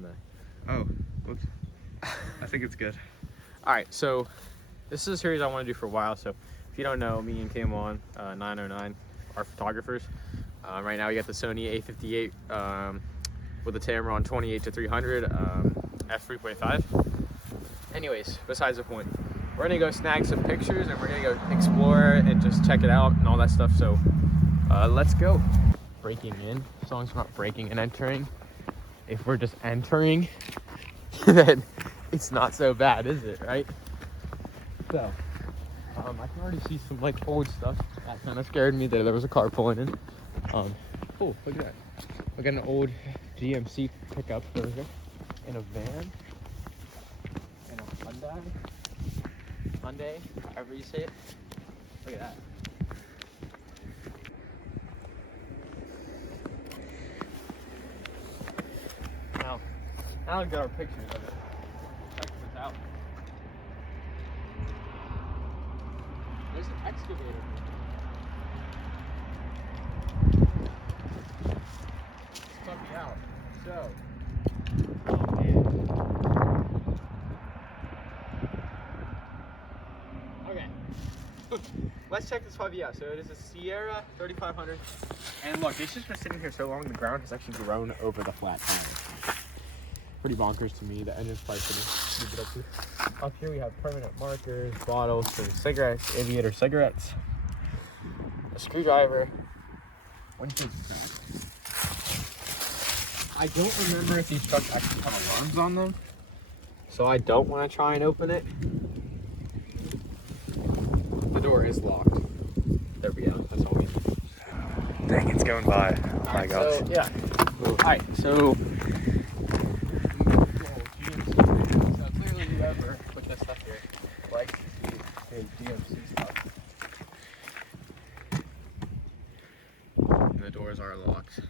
didn't I? Oh, whoops. I think it's good. All right, so this is a series I want to do for a while. So if you don't know, me and K1 909 are photographers. Right now we got the Sony A58 with the Tamron 28-300 f3.5. Anyways, besides the point, we're gonna go snag some pictures and we're gonna go explore and just check it out and all that stuff. So let's go. Breaking in, as long as we're not breaking and entering. If we're just entering, then it's not so bad, is it, right? So, I can already see some like old stuff. That kind of scared me that there was a car pulling in. Oh, look at that. We got an old GMC pickup over here in a van. And a Hyundai, however you say it. Look at that. Now we got our pictures of it. Check this out. There's an excavator here. Check me out. So, oh man. Okay. Let's check this puppy out. So it is a Sierra 3500. And look, it's just been sitting here so long, the ground has actually grown over the flat tire. Pretty bonkers to me. The engine's probably pretty good up here. Up here we have permanent markers, bottles for cigarettes, aviator cigarettes, a screwdriver, one case of crack. I don't remember if these trucks actually have alarms on them, so I don't want to try and open it. The door is locked. There we go. That's all we need. Dang, it's going by. Oh my gosh. So, yeah. Alright, so clearly whoever put this stuff here likes to see big GMC stuff. And the doors are locked.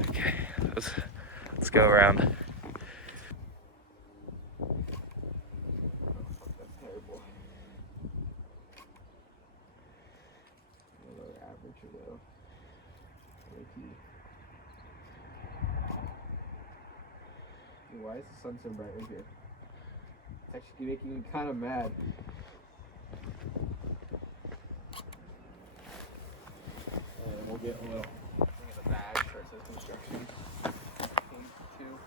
Okay, let's go around. That's terrible. Another average though. Why is the sun so bright right here? It's actually making me kind of mad. And we'll get a little thing in the bag where it says construction. Maybe something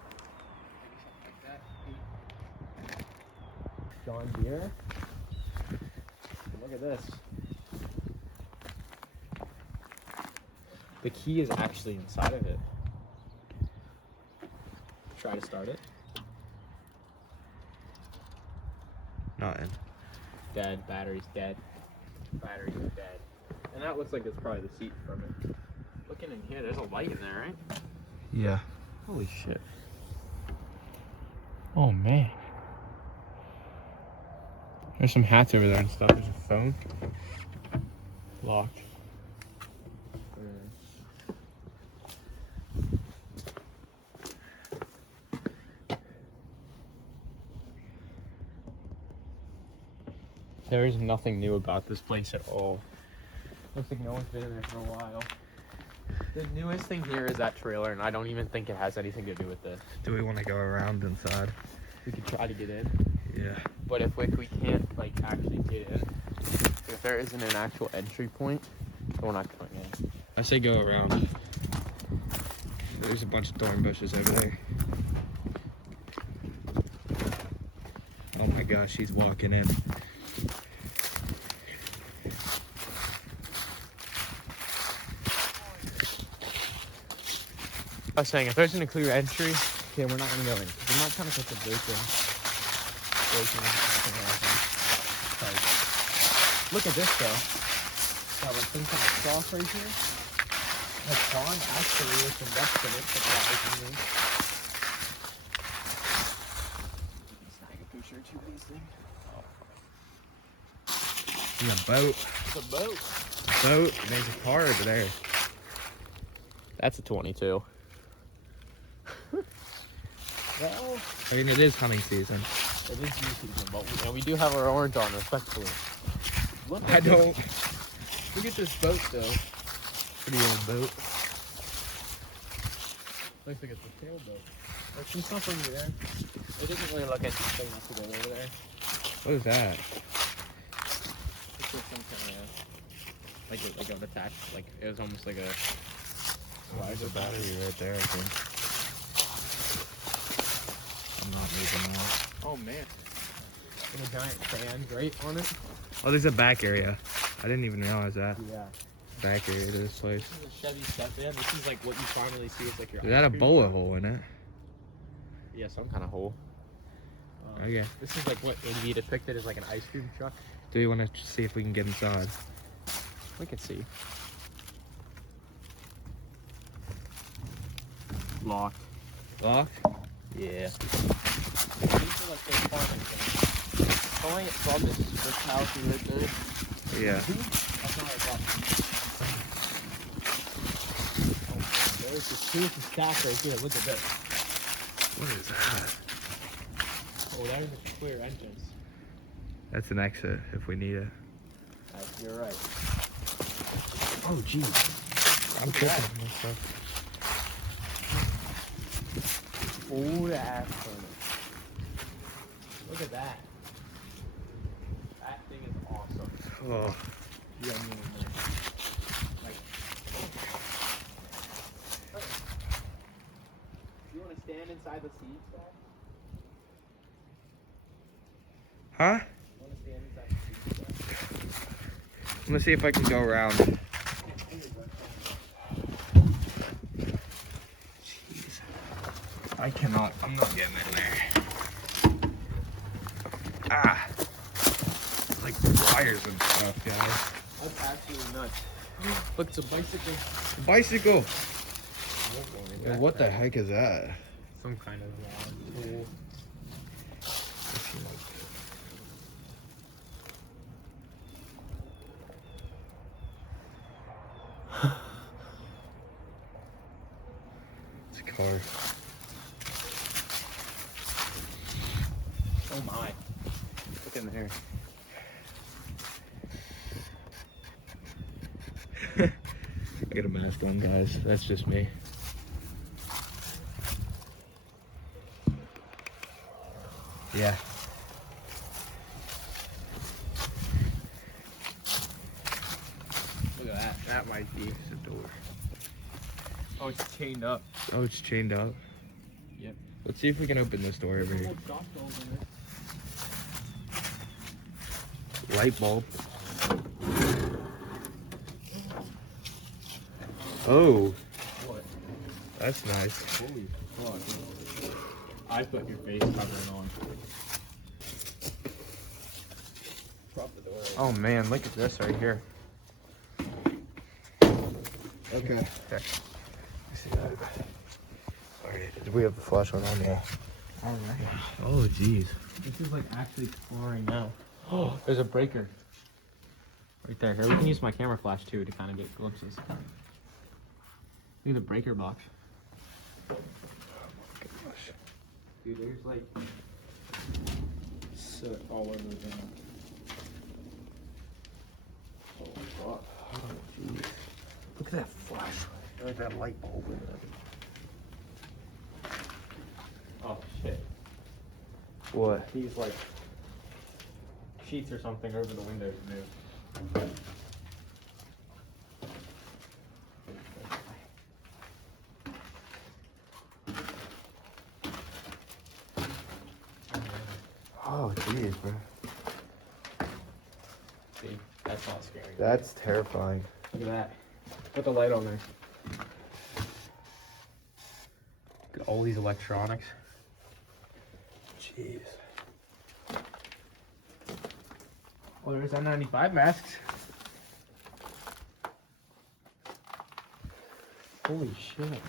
like that. John Deere. Look at this. The key is actually inside of it. Try to start it. Not in. Dead. Battery's dead. Battery's dead. And that looks like it's probably the seat from it. Looking in here, there's a light in there, right? Yeah. Holy shit. Oh man. There's some hats over there and stuff. There's a phone. Locked. There is nothing new about this place at all. Looks like no one's been in there for a while. The newest thing here is that trailer, and I don't even think it has anything to do with this. Do we want to go around inside? We could try to get in. Yeah. But if we can't like actually get in, if there isn't an actual entry point, then we're not going in. I say go around. There's a bunch of thorn bushes over there. Oh my gosh, he's walking in. I was saying, if there's a clear entry, okay, we're not going to go in. We're not trying to put the break in. Look at this, though. Got like some kind of cross right here. The pond actually with some rocks in it. Surprisingly. Snag a picture or two of these things. There's a boat. It's a boat. Boat. And there's a car over there. That's a 22. Well, I mean, it is hunting season. it is new season, but we do have our orange on, respectfully. Look at Look at this boat, though. Pretty old boat. Looks like it's a sailboat. There's some stuff over there. It doesn't really look interesting enough to go over there. What is that? It's just some kind of like an attached, like it was almost like a. Why is a battery right there? I think. I'm not moving that. Oh man. And a giant fan grate on it. Oh, there's a back area. I didn't even realize that. Yeah. Back area to this place. This is a Chevy step in. This is like what you finally see is like your. Is that a bullet hole in it? Yeah, some kind of hole. Okay. This is like what Indy depicted as like an ice cream truck. Do you want to see if we can get inside? We can see. Locked. Locked? Yeah. These are like those farming things. Calling it from this house right there. Yeah. That's not a problem. Oh man, there's this stack right here. Look at this. What is that? Oh, that is a clear entrance. That's an exit if we need it. You're right. Oh, geez. I'm tripping and stuff. Old ass furnace. Look at that. That thing is awesome. Oh. You don't even know. Like, you want to stand inside the seats, guys? Huh? You want to stand inside the seats, guys? I'm gonna see if I can go around. Jeez. I cannot. I'm not getting in there. Ah. Like wires and stuff, guys. That's absolutely nuts. Look, it's a bicycle. A bicycle. Well, what the heck is that? Some kind of tool. It's a car. Oh my. Look in there. I got a mask on, guys. That's just me. Yeah. Look at that. That might be. There's a door. Oh, it's chained up. Oh, it's chained up. Yep. Let's see if we can open this door over here. Light bulb. Oh, What? that's nice. Holy fuck. I put your face covering on. Prop the door. Oh man, look at this right here. Okay. There. See that? Alright, we have the flashlight on here. Alright. Oh jeez. This is like actually pouring out. Oh, there's a breaker. Right there. Here, we can use my camera flash too to kind of get glimpses. Look at the breaker box. Oh my gosh. Dude, there's like soot all over the ground. Oh fuck. Oh jeez. Look at that flashlight. Look at that light bulb in it. Oh shit. What? These like sheets or something over the windows move. Oh jeez, bro. See, that's not scary. That's terrifying. Look at that. Put the light on there. Look at all these electronics. Jeez. Oh, there's N95 masks. Holy shit.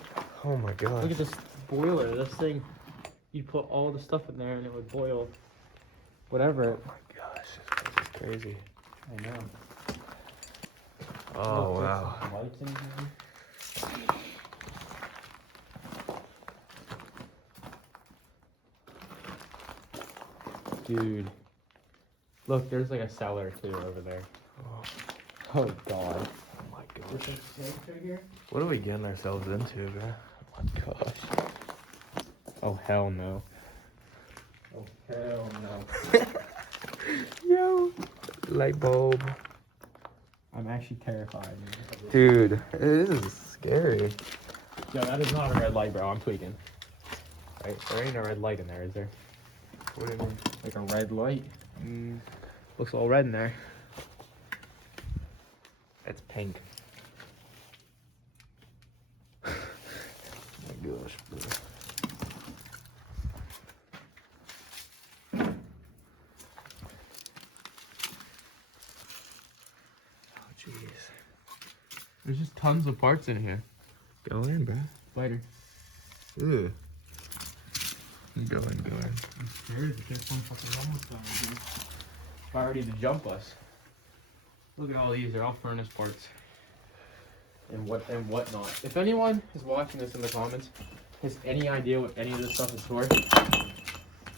Oh my gosh. Look at this boiler. This thing, you'd put all the stuff in there and it would boil whatever. Oh my gosh, this is crazy. I know. Oh Look, there's wow. some lights in here. Dude. Look, there's like a cellar too over there. Oh, Oh god. oh my There's gosh. some snakes right here. What are we getting ourselves into, bro? Oh my gosh. Oh, hell no. Oh, hell no. Yo, light bulb. I'm actually terrified. Dude, this is scary. Yo, that is not a red light, bro. I'm tweaking. Right? There ain't a red light in there, is there? What do you mean? Like a red light? Looks all red in there. It's pink. Oh my gosh, bro. Oh jeez. There's just tons of parts in here. Go in, bro. Spider. Ew. Go in, go in. I'm scared that there's one fucking almost down here. About ready to jump us. Look at all these, they're all furnace parts. And whatnot. If anyone is watching this in the comments has any idea what any of this stuff is for,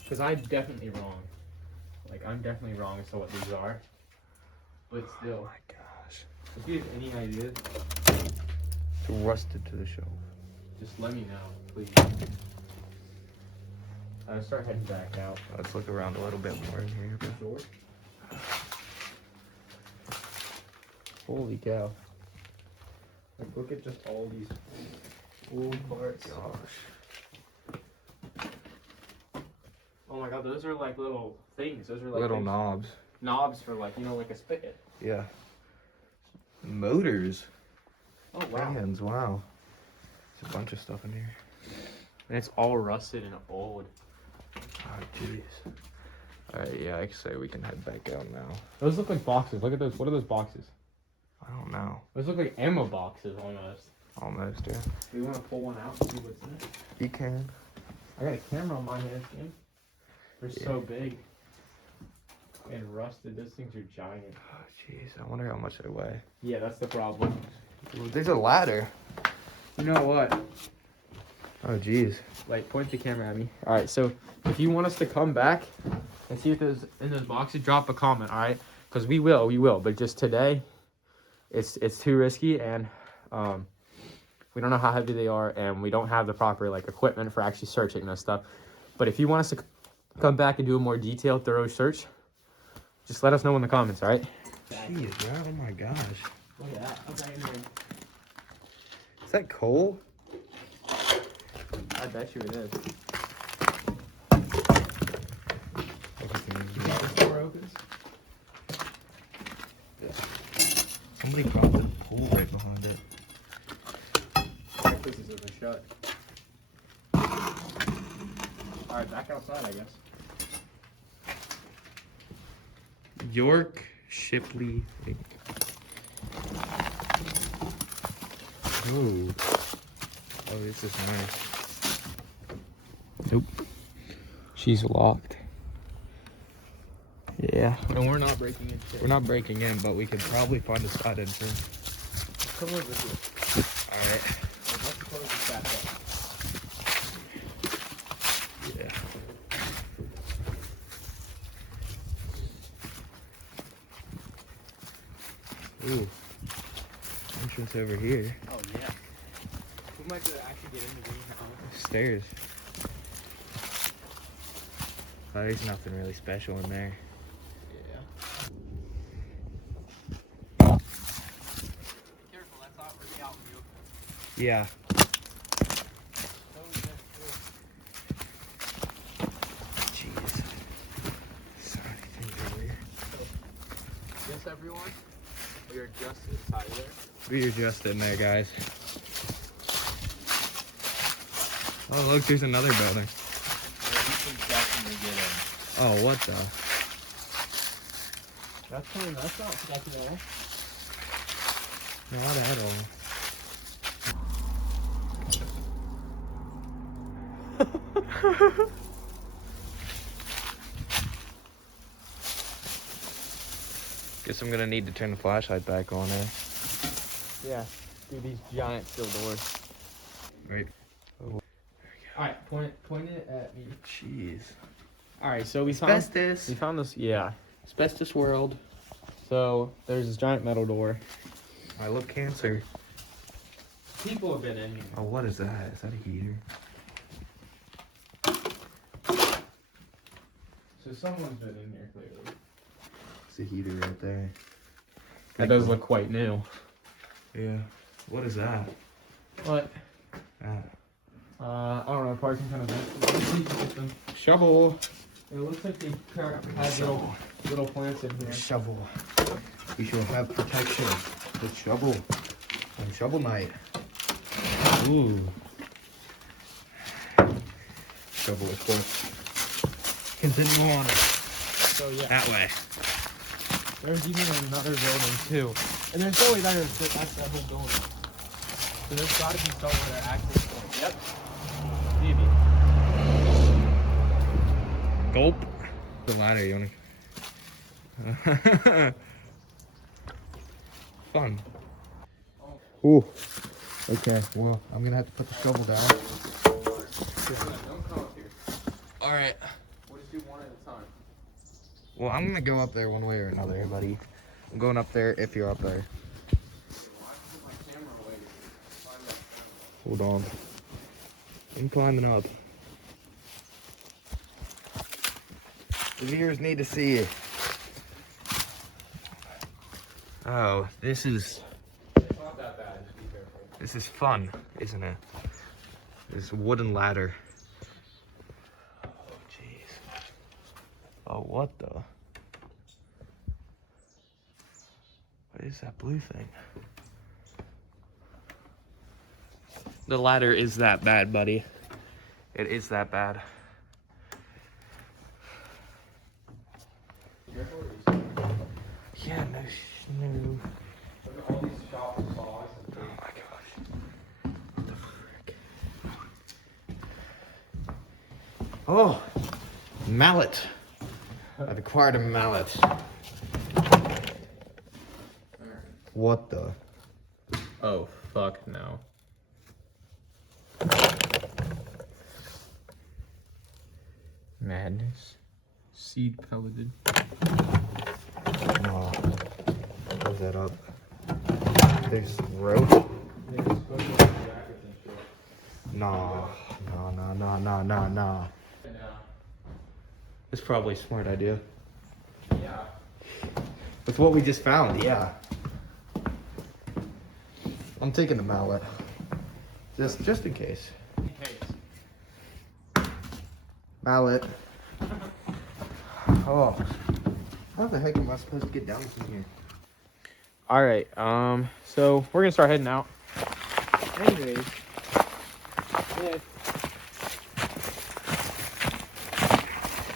because I'm definitely wrong. Like, I'm definitely wrong as to what these are. But still. Oh my gosh. If you have any ideas, It's rusted to the shelf. just let me know, please. Start heading back out. Let's look around a little bit more in here, bro. Sure. Holy cow. Like, look at just all these old parts. Gosh. Oh my god, those are like little things. Those are like Little things- knobs. knobs for, like, you know, like a spigot. Yeah. Motors. Oh wow. Fans, wow. There's a bunch of stuff in here. And it's all rusted and old. Oh, jeez. Alright, yeah, I can say we can head back out now. Those look like boxes. Look at those. What are those boxes? I don't know. Those look like ammo boxes almost. Almost, yeah. Do you want to pull one out and see what's in it? You can. I got a camera on my hands, man. They're so big. And rusted. Those things are giant. Oh, jeez. I wonder how much they weigh. Yeah, that's the problem. Ooh, there's a ladder. You know what? Oh, jeez. Like, point the camera at me. Alright, so if you want us to come back and see if there's in those boxes, drop a comment, alright? Because we will. But just today, it's too risky, and we don't know how heavy they are, and we don't have the proper, like, equipment for actually searching those stuff. But if you want us to come back and do a more detailed, thorough search, just let us know in the comments, alright? Jeez, bro. Oh, my gosh. Look at that. Okay, Is that coal? I bet you it is. Okay. The door opens. Somebody dropped a pool right behind it. This is shut. Alright, back outside, I guess. York Shipley Inc. Ooh. Oh, this is nice. Nope. She's locked. Yeah. And we're not breaking in shit. We're not breaking in, but we can probably find a side entrance. Come over here. Alright. Let's close this back up. Yeah. Ooh. Entrance over here. Oh, yeah. We might be able to actually get into the Stairs. Oh, there's nothing really special in there. Yeah. Careful, that's not really out view. Yeah. Jeez. Sorry, things are weird. Yes, everyone. We are just inside there. We're just in there, guys. Oh, look, there's another building. We can definitely get in. Oh, what the? That's not sketchy at all. Not at all. Guess I'm gonna need to turn the flashlight back on there. Yeah. Dude, these giant steel doors. Right. Alright, point it at me. Jeez. Alright, so we found this, yeah. Asbestos world. So there's this giant metal door. I look cancer. People have been in here. Oh, what is that? Is that a heater? So someone's been in here clearly. It's a heater right there. That does look quite new. Yeah. What is that? What? Ah. I don't know, probably some kind of ventilation system. Shovel. It looks like they had little plants in here. Shovel. We shall have protection with shovel on shovel night. Ooh. Shovel is what? Continue on. So yeah. That way. There's even another building too. And there's no way that's that whole building. So there's gotta be somewhere that access point. Yep. Maybe. Gulp. The ladder, you wanna... Fun. Ooh. Okay, well, I'm gonna have to put the shovel down. Don't come up here. Alright. We'll just do one at a time. Well, I'm gonna go up there one way or another, buddy. I'm going up there if you're up there. Hold on. I'm climbing up. The viewers need to see it. Oh, this is... It's not that bad, just be careful. This is fun, isn't it? This wooden ladder. Oh, jeez. Oh, what the? What is that blue thing? The ladder is that bad, buddy. It is that bad. Yeah, no. Look at all these shop saws and Oh my gosh. What the frick? Oh, mallet. I've acquired a mallet. What the? Oh, fuck no. Madness. Seed pelleted. No. Close that up. There's rope. Nah. Nah. It's probably a smart idea. Yeah. With what we just found, yeah. I'm taking the mallet. Just in case. Mallet. Oh. How the heck am I supposed to get down from here? All right. So we're gonna start heading out. Anyways, if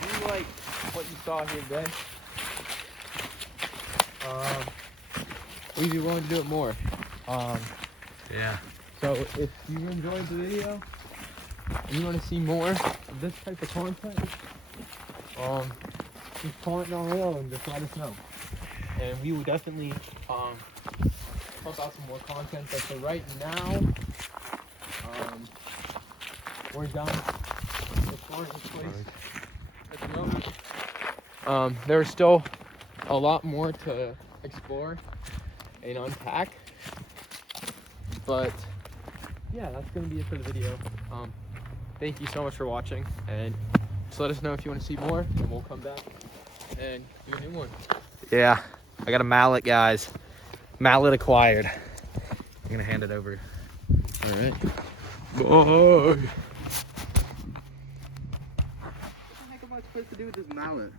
you like what you saw here today, we'd be willing to do it more. Yeah. So if you enjoyed the video and you want to see more of this type of content, just comment down below and just let us know. And we will definitely pump out some more content. But for right now, we're done exploring this place at the moment. There's still a lot more to explore and unpack. But yeah, that's gonna be it for the video. Thank you so much for watching, and just let us know if you want to see more, and we'll come back and do a new one. Yeah, I got a mallet, guys. Mallet acquired. I'm gonna hand it over. All right. Bye. What the heck am I supposed to do with this mallet?